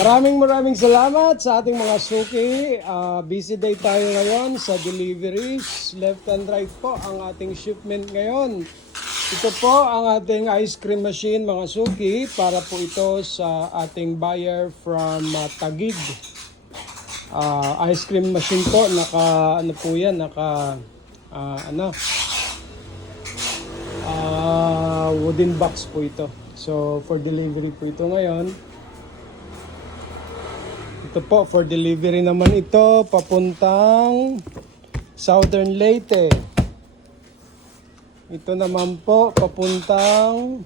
Maraming salamat sa ating mga suki. Busy day tayo ngayon sa deliveries. Left and right po ang ating shipment ngayon. Ito po ang ating ice cream machine mga suki para po ito sa ating buyer from Taguig. Ice cream machine po, ano po yan, wooden box po ito. So for delivery po ito ngayon. Ito po, for delivery naman ito, papuntang Southern Leyte. Ito naman po, papuntang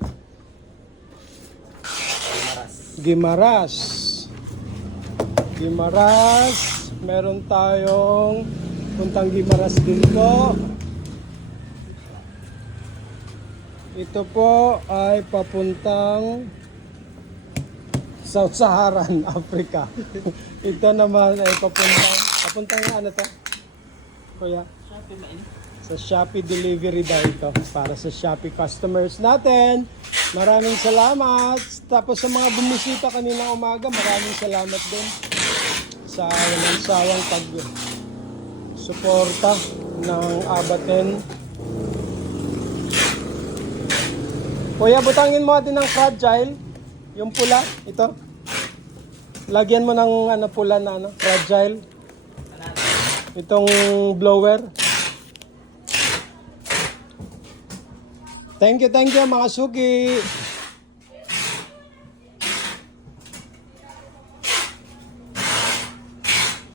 Guimaras. Guimaras, meron tayong puntang Guimaras din po. Ito po ay papuntang South Saharan Africa. Ito naman ay papuntang ano to? Kuya? Sa Shopee delivery daw ito para sa Shopee customers natin. Maraming salamat. Tapos sa mga bumisita kaninang umaga, maraming salamat din sa walang sawang pag-suporta ng Abaten. Kuya, butangin mo din ng fragile. Yung pula, ito. Lagyan mo ng pula na fragile. Itong blower. Thank you mga suki.